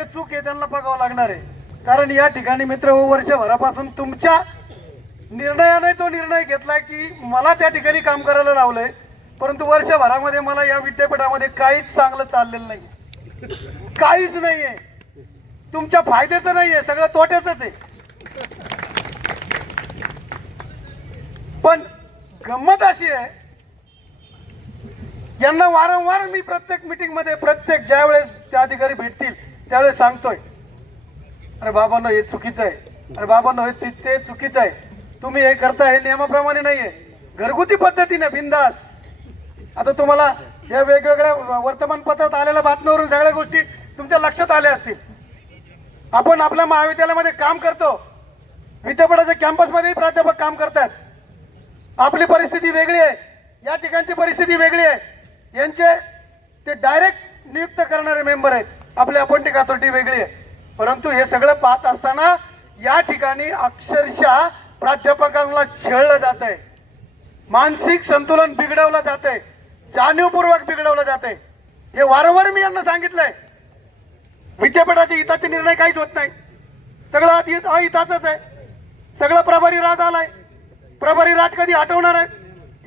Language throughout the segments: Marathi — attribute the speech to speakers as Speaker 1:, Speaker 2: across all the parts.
Speaker 1: एक चूक आहे त्यांना बघावं लागणार आहे. कारण या ठिकाणी मित्र हो, वर्षभरापासून तुमच्या निर्णयाने तो निर्णय घेतलाय की मला त्या ठिकाणी काम करायला लावलंय. परंतु वर्षभरामध्ये मला या विद्यापीठामध्ये काहीच चांगलं चाललेलं नाही. काहीच नाहीये. तुमच्या फायद्याचं नाहीये सगळं तोट्याच आहे. पण गंमत अशी आहे यांना वारंवार मी प्रत्येक मीटिंगमध्ये प्रत्येक ज्या वेळेस त्या अधिकारी भेटतील त्यावेळेस सांगतोय अरे बाबांनो हे चुकीचं आहे. अरे बाबांनो हे ते- ते चुकीचं आहे. तुम्ही हे करता हे नियमाप्रमाणे नाहीये. घरगुती पद्धतीने बिंदास आता तुम्हाला या वेगवेगळ्या वर्तमानपत्रात आलेल्या बातम्यावरून सगळ्या गोष्टी तुमच्या लक्षात आल्या असतील. आपण आपल्या महाविद्यालयामध्ये काम करतो. विद्यापीठाच्या कॅम्पसमध्येही प्राध्यापक काम करतात. आपली परिस्थिती वेगळी आहे. या ठिकाणची परिस्थिती वेगळी आहे. यांचे ते डायरेक्ट नियुक्त करणारे मेंबर आहेत. आपली अपॉइंटिंग अथॉरिटी वेगळी आहे. परंतु हे सगळं पाहत असताना या ठिकाणी अक्षरशः प्राध्यापकांना छेळलं जात आहे मानसिक संतुलन बिघडवलं जात आहे जाणीवपूर्वक बिघडवलं जात आहे हे वारंवार मी यांना सांगितलंय. विद्यापीठाचे हिताचे निर्णय काहीच होत नाही. सगळं अहित अहिताचंच आहे. सगळं प्रभारी राज आलाय. प्रभारी राज कधी हटवणार आहेत?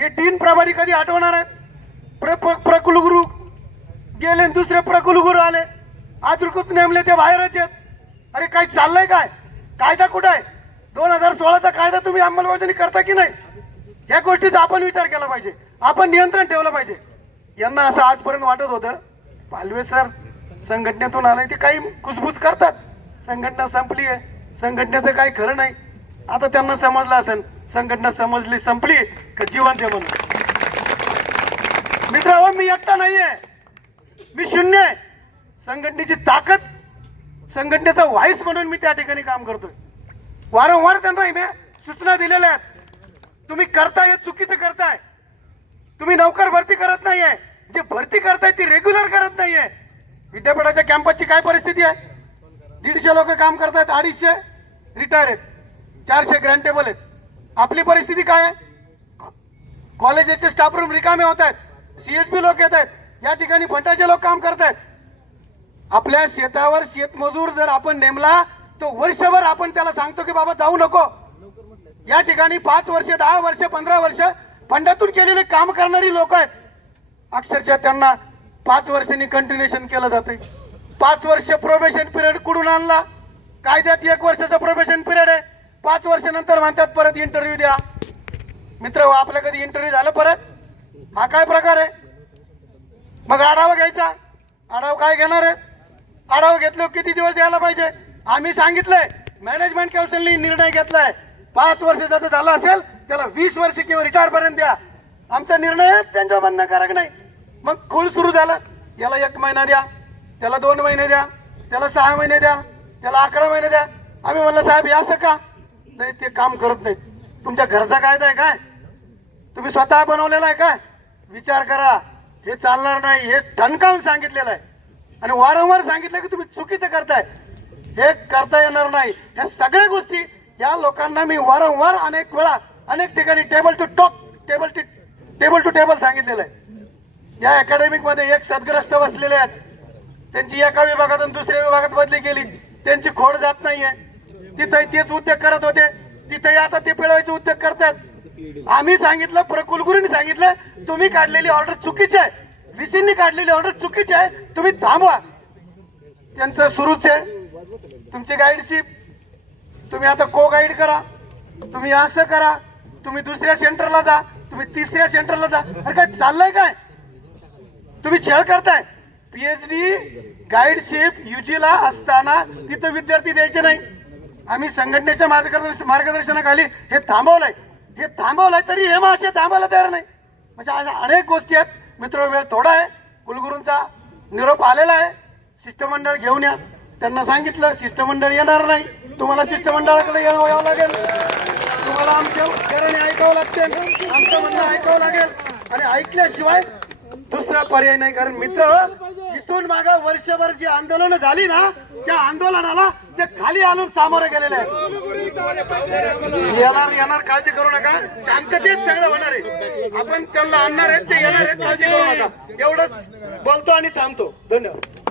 Speaker 1: हे तीन प्रभारी कधी हटवणार आहेत? प्र प्र- प्रकुलगुरू गेले आणि दुसरे प्रकुलगुरू आले. अधिकृत नेमले ते बाहेरच आहेत. अरे काय चाललंय काय? कायदा कुठं आहे? दोन हजार सोळाचा कायदा तुम्ही अंमलबजावणी करता की नाही? या गोष्टीचा आपण विचार केला पाहिजे. आपण नियंत्रण ठेवलं पाहिजे. यांना असं आजपर्यंत वाटत होतं. पालवे सर संघटनेतून आलंय ते काही कुसबुस करतात. संघटना संपली आहे. संघटनेचं काही खरं नाही. आता त्यांना समजलं असेल. संघटना समजली संपली का जीवन ते म्हणून. मित्र मी एकटा नाहीये. मी शून्य आहे. संघटनेची ताकद संघटनेचा व्हाईस म्हणून मी त्या ठिकाणी काम करतोय. वारंवार त्यांना मी सूचना दिलेल्या आहेत. तुम्ही करताय हे चुकीचं करताय. तुम्ही नौकर भरती करत नाहीये. जे भरती करताय ती रेग्युलर करत नाहीये. विद्यापीठाच्या कॅम्पसची काय परिस्थिती आहे? दीडशे लोक काम करतायत अडीचशे रिटायर आहेत. चारशे ग्रँटेबल आहेत. आपली परिस्थिती काय आहे? कॉलेजेसचे स्टाफ रूम रिकामे होत आहेत. सीएसपी लोक येत आहेत. या ठिकाणी फंटाचे लोक काम करत आहेत आपल्या शेतावर शेतमजूर जर आपण नेमला तो वर्षभर आपण त्याला सांगतो की बाबा जाऊ नको. या ठिकाणी पाच वर्ष दहा वर्ष पंधरा वर्ष फंडातून केलेले काम करणारी लोक आहेत. अक्षरशः त्यांना पाच वर्षांनी कंटिन्युएशन केलं जाते पाच वर्ष प्रोबेशन पिरियड कुठून आणला? कायद्यात एक वर्षाचा प्रोबेशन पिरियड आहे. पाच वर्षानंतर म्हणतात परत इंटरव्ह्यू द्या. मित्र हो, आपल्या कधी इंटरव्ह्यू झालं परत? हा काय प्रकार आहे? मग आढावा घ्यायचा. आढावा काय घेणार आहे आढावा घेतलो किती दिवस द्यायला पाहिजे? आम्ही सांगितलंय मॅनेजमेंट कौन्सिलने निर्णय घेतलाय. पाच वर्षाचा जर झाला असेल त्याला वीस वर्ष किंवा रिटायर पर्यंत द्या. आमचा निर्णय त्यांच्या बंधनकारक नाही. मग खूळ सुरू झालं. याला एक महिना द्या त्याला दोन महिने द्या त्याला सहा महिने द्या त्याला अकरा महिने द्या. आम्ही म्हणलं साहेब या असं का? नाही ते काम करत नाही तुमच्या घरचा कायदा आहे काय? तुम्ही स्वतः बनवलेला आहे काय? विचार करा. हे चालणार नाही. हे ठणकावून सांगितलेलं आहे. आणि वारंवार सांगितलं की तुम्ही चुकीचं करताय. हे करता येणार नाही. या सगळ्या गोष्टी या लोकांना मी वारंवार अनेक वेळा अनेक ठिकाणी table to talk table to table to table सांगितलेलं आहे. या अकॅडमिकमध्ये एक सदग्रस्त बसलेले आहेत. त्यांची एका विभागातून दुसऱ्या विभागात बदली केली. त्यांची खोड जात नाहीये. तिथंही तेच उद्योग करत होते. तिथे आता ते पिळवायचे उद्योग करतात. आम्ही सांगितलं प्रकुलगुरूंनी सांगितलं तुम्ही काढलेली ऑर्डर चुकीची आहे. व्हीसींनी काढलेली ऑर्डर चुकीची आहे. तुम्ही थांबवा. त्यांचं सुरूच आहे. तुमची गाईडशिप तुम्ही आता को गाईड करा. तुम्ही असं करा. तुम्ही दुसऱ्या सेंटरला जा. तुम्ही तिसऱ्या सेंटरला जा. अरे काय चाललंय काय? तुम्ही छळ करताय. पीएचडी गाईडशिप युजीला असताना तिथं विद्यार्थी द्यायचे नाही. आम्ही संघटनेच्या मार्गदर्शन मार्गदर्शनाखाली हे थांबवलंय. हे थांबवलंय तरी हे मासे थांबायला तयार नाही. म्हणजे अशा अनेक गोष्टी आहेत. मित्र वेळ थोडा आहे. कुलगुरूंचा निरोप आलेला आहे. शिष्टमंडळ घेऊन या. त्यांना सांगितलं शिष्टमंडळ येणार नाही. तुम्हाला शिष्टमंडळाकडे यावं यावं लागेल. तुम्हाला आमच्या घराने ऐकावं लागते आमचं म्हणणं ऐकावं लागेल. आणि ऐकल्याशिवाय दुसरा पर्याय नाही. कारण मित्र इथून माग वर्षभर जी आंदोलन झाली ना त्या आंदोलनाला ते खाली आणून सामोरे गेलेले आहेत. येणार येणार काळजी करू नका. शांततेत सगळं होणार आहे. आपण त्यांना आणणार आहेत ते येणार आहेत काळजी करू नका. एवढंच बोलतो आणि थांबतो. धन्यवाद.